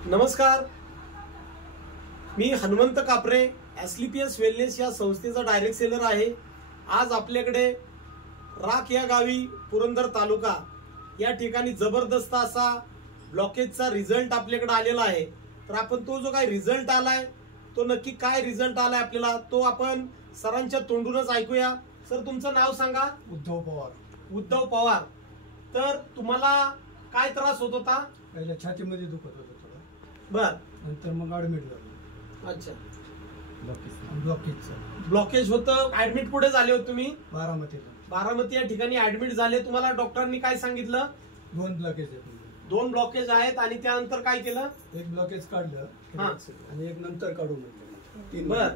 नमस्कार, मी हनुमंत कापरे, एसलीपीएस वेलनेस या संस्थेचा डायरेक्ट सेलर आहे। आज आपल्याकडे राख या गावी पुरंदर तालुका या ठिकाणी जबरदस्त असा ब्लॉकेजचा रिझल्ट आपल्याकडे आलेला आहे। तर आपण तो जो काय रिझल्ट आलाय तो नक्की काय रिझल्ट आलाय आपल्याला तो आपण सरांच्या तोंडूनच ऐकूया। सर, तुमचं नाव सांगा। उद्धव पवार। उद्धव पवार, तर तुम्हाला काय त्रास होत होता? पहिल्या छातीमध्ये दुखत होतं थोडं, बर, नंतर मग ऍडमिट झालो। अच्छा, ब्लॉकेज होतं, ऍडमिट कुठे झाले होते तुम्ही? बारामती या ठिकाणी ऍडमिट झाले। तुम्हाला डॉक्टरांनी काय सांगितलं? 2 ब्लॉकेज आहेत। 2 ब्लॉकेज आहेत आणि त्यानंतर काय केलं? एक ब्लॉकेज काढलं आणि एक नंतर काढून घेतलं। बर,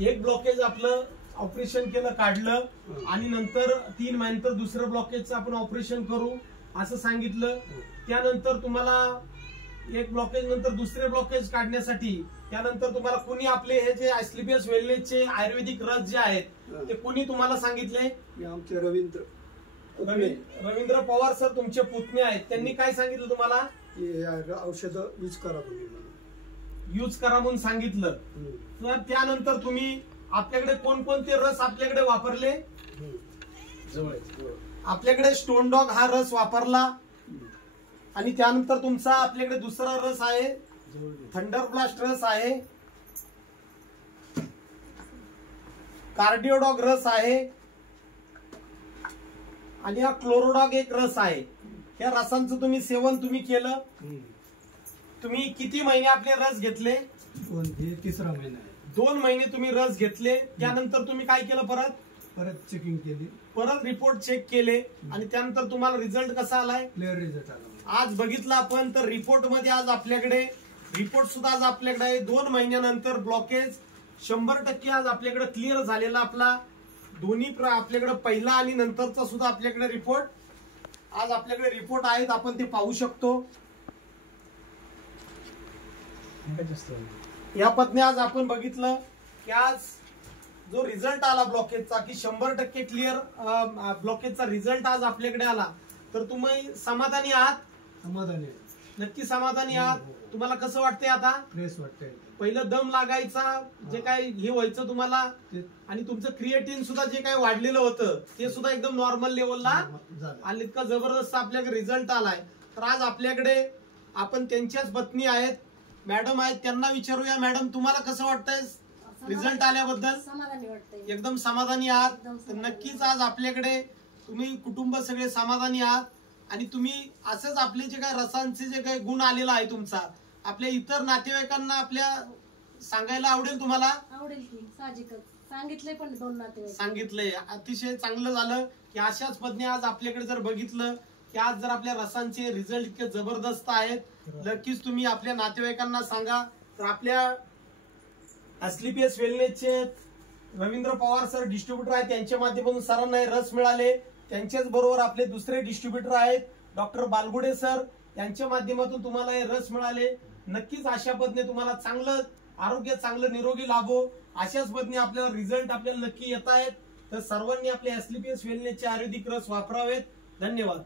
एक ब्लॉकेज आपलं ऑपरेशन केलं, काढलं आणि नंतर 3 महिन्यानंतर दुसरं ब्लॉकेजचं आपण ऑपरेशन करू असं सांगितलं। त्यानंतर तुम्हाला एक ब्लॉकेज नंतर दुसरे ब्लॉकेज काढण्यासाठी त्यानंतर तुम्हाला कुणी आपले हे जे एसलीपीएस वेलनेसचे आयुर्वेदिक रस जे आहेत ते कुणी तुम्हाला सांगितले? आमचे रवींद्र पवार सर तुमचे पुतणे आहेत। त्यांनी काय सांगितलं तुम्हाला? औषधं यूज करा म्हणून सांगितलं। तर त्यानंतर तुम्ही आपल्याकडे कोणकोणते रस आपल्याकडे वापरले? आपल्याकडे स्टोन डॉग हा रस वापरला आणि त्यानंतर तुमचा आपल्याकडे दुसरा रस आहे थंडर ब्लास्ट रस आहे, कार्डिओडॉग रस आहे आणि हा क्लोरोडॉग एक रस आहे। या रसांचं तुम्ही सेवन केलं। तुम्ही किती महिने आपले रस घेतले? 3रा महिना आहे। 2 महिने तुम्ही रस घेतले। त्यानंतर तुम्ही काय केलं? परत चेकिंग केली, परत रिपोर्ट चेक केले आणि त्यानंतर तुम्हाला रिझल्ट कसा आलाय? क्लिअर रिझल्ट आला। आज बघितलं आपण तर रिपोर्ट मध्ये आज आपल्याकडे रिपोर्ट सुद्धा आज आपल्याकडे आहे। 2 महिन्यानंतर ब्लॉकेज 100% आज आपल्याकडे क्लिअर झालेला आपला दोन्ही आपल्याकडे पहिला आणि नंतरचा सुद्धा आपल्याकडे रिपोर्ट आज आपल्याकडे रिपोर्ट आहेत, आपण ते पाहू शकतो। या पद्धतीने आज आपण बघितलं की आज जो रिझल्ट आला ब्लॉकेजचा की 100% क्लिअर ब्लॉकेजचा रिझल्ट आज आपल्याकडे आला। तर तुम्ही समाधानी आहात? समाधानी, नक्की समाधानी आहात। तुम्हाला कसं वाटतंय आता? फ्रेश वाटतंय। पहिलं दम लागायचा, जे काही हे व्हायचं तुम्हाला, आणि तुमचं क्रिएटिन सुद्धा जे काही वाढलेलं होतं ते सुद्धा एकदम नॉर्मल लेवलला आले। इतका जबरदस्त आपल्याकडे रिझल्ट आलाय। तर आज आपल्याकडे आपण त्यांच्याच पत्नी आहेत, मॅडम आहेत, त्यांना विचारूया। मॅडम, तुम्हाला कसं वाटतंय रिझल्ट आल्याबद्दल? समाधानी वाटतंय, एकदम समाधानी आहात? तर नक्कीच आज आपल्याकडे तुम्ही कुटुंब सगळे समाधानी आहात आणि तुम्ही असंच आपले जे काही रसांचे जे काही गुण आलेला आहे तुमचा आपल्या इतर नातेवाईकांना आपल्या सांगायला आवडेल? तुम्हाला आवडेल की साहजिकच सांगितलंय, पण 2 नातेवाईक सांगितलंय। अतिशय चांगलं झालं की अशाच पद्धतीने आज आपल्याकडे जर बघितलं की आज जर आपल्या रसांचे रिझल्ट इतके जबरदस्त आहेत, नक्कीच तुम्ही आपल्या नातेवाईकांना सांगा। तर आपल्या एसलीपीएस वेलनेसचे रवींद्र पवार सर डिस्ट्रीब्युटर आहेत, त्यांच्या माध्यमातून सरांना हे रस मिळाले। त्यांच्याच बरोबर आपले दुसरे डिस्ट्रीब्युटर आहेत डॉक्टर बालगुडे सर, यांच्या माध्यमातून तुम्हाला हे रस मिळाले। नक्कीच अशा पद्धतीने तुम्हाला चांगलं आरोग्य, चांगलं निरोगी लाभो, अशाच पद्धतीने आपल्याला रिझल्ट आपल्याला नक्की येत आहेत। तर सर्वांनी आपल्या एसलीपीएस वेलनेसचे आयुर्वेदिक रस वापरावेत। धन्यवाद।